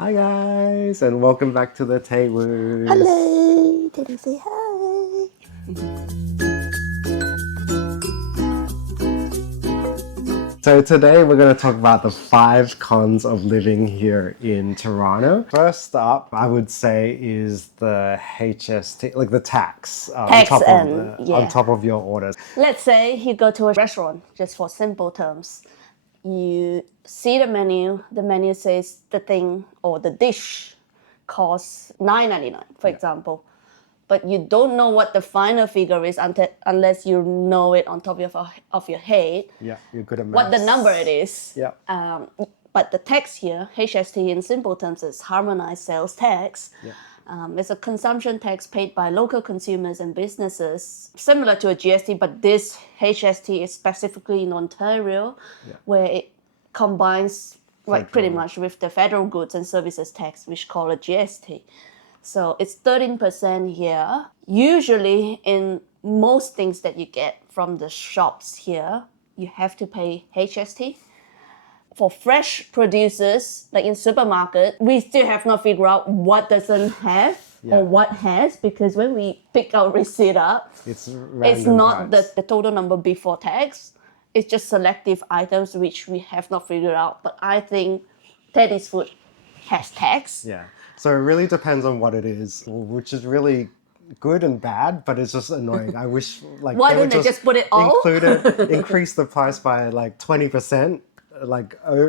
Hi guys, and welcome back to the Taywoo. Hello, Teddy, say hi. So today we're going to talk about the 5 cons of living here in Toronto. First up, I would say is the HST, like the tax, Tax on top of your orders. Let's say you go to a restaurant, just for simple terms. You see the menu says the thing or the dish costs $9.99, for example. But you don't know what the final figure is unless you know it on top of your head. Yeah, you're good at maths. What the number it is. Yeah. But the tax here, HST in simple terms, is Harmonized Sales Tax. Yeah. It's a consumption tax paid by local consumers and businesses, similar to a GST, but this HST is specifically in Ontario, where it combines pretty much with the federal goods and services tax, which call a GST. So it's 13% here. Usually in most things that you get from the shops here, you have to pay HST. For fresh producers, like in supermarket, we still have not figured out what doesn't have or what has, because when we pick our receipt up, it's not the total number before tax. It's just selective items which we have not figured out. But I think Teddy's food has tax. Yeah. So it really depends on what it is, which is really good and bad, but it's just annoying. I wish Why don't they just put it all? Increase the price by like 20%,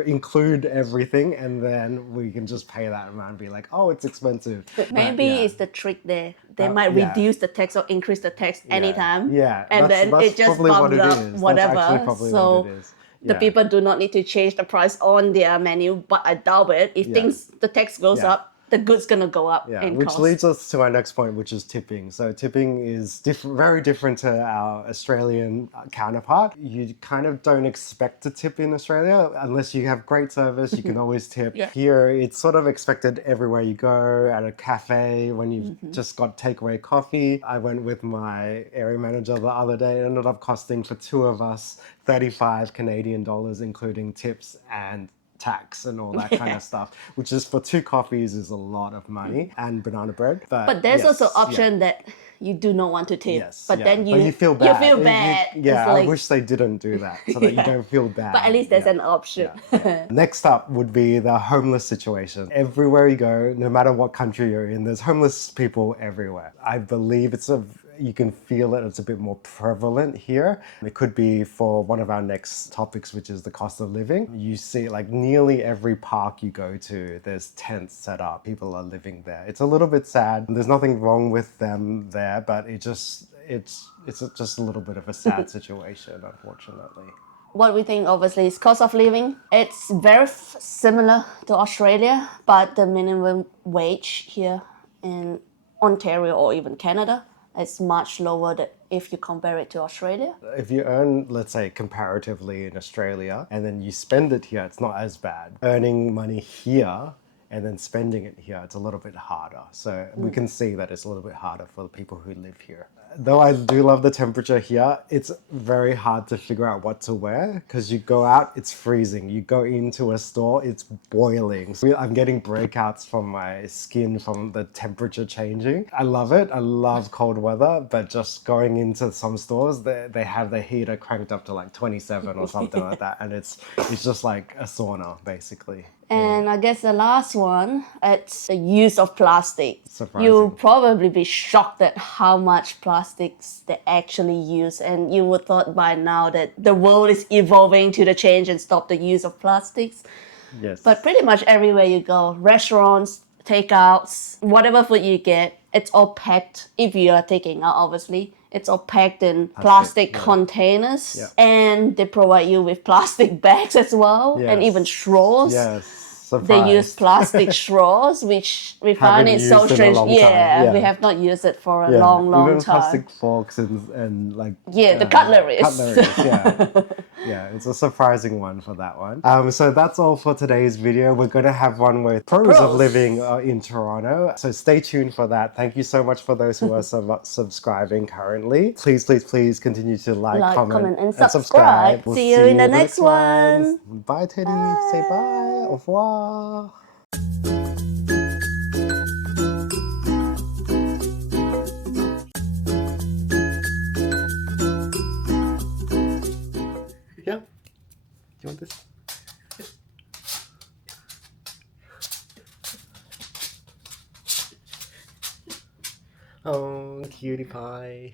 include everything, and then we can just pay that amount and be like, oh, it's expensive. Maybe it's the trick there. They might reduce the tax or increase the tax anytime. Yeah. And then it just bumps up whatever. That's actually probably so what it is. the people do not need to change the price on their menu, but I doubt it. If the tax goes up, the goods gonna go up in which cost. leads us to our next point, which is tipping. So tipping is very different to our Australian counterpart. You kind of don't expect to tip in Australia unless you have great service. You can always tip. Here, it's sort of expected everywhere you go, at a cafe, when you've just got takeaway coffee. I went with my area manager the other day. It ended up costing for 2 of us 35 Canadian dollars, including tips and tax and all that kind of stuff, which is for 2 coffees is a lot of money, and banana bread. But there's also option that you do not want to tip, then you feel bad. You feel bad. I wish they didn't do that so that you don't feel bad. But at least there's an option. Next up would be the homeless situation. Everywhere you go, no matter what country you're in, there's homeless people everywhere. I believe you can feel it. It's a bit more prevalent here. It could be for one of our next topics, which is the cost of living. You see like nearly every park you go to, there's tents set up. People are living there. It's a little bit sad. There's nothing wrong with them there, but it's just a little bit of a sad situation, unfortunately. What we think obviously is cost of living. It's very similar to Australia, but the minimum wage here in Ontario or even Canada is much lower than if you compare it to Australia. If you earn, let's say, comparatively in Australia, and then you spend it here, it's not as bad. Earning money here and then spending it here, it's a little bit harder. So we can see that it's a little bit harder for the people who live here. Though I do love the temperature here, it's very hard to figure out what to wear because you go out, it's freezing. You go into a store, it's boiling. So I'm getting breakouts from my skin from the temperature changing. I love it. I love cold weather, but just going into some stores, they have the heater cranked up to like 27 or something like that. And it's just like a sauna, basically. And I guess the last one, it's the use of plastic. Surprising. You'll probably be shocked at how much plastics they actually use. And you would thought by now that the world is evolving to the change and stop the use of plastics. Yes. But pretty much everywhere you go, restaurants, takeouts, whatever food you get, it's all packed. If you are taking out, obviously, it's all packed in plastic containers. And they provide you with plastic bags as well, and even straws. Yes. They use plastic straws, which we find it so strange. We have not used it for a long even time. Plastic forks and like the cutleries. It's a surprising one for that one. So that's all for today's video. We're going to have one with pros of living in Toronto. So stay tuned for that. Thank you so much for those who are subscribing currently. Please continue to like, comment and subscribe. We'll see you in the next one. Bye, Teddy. Say bye. Au revoir. you want this? Oh, cutie pie.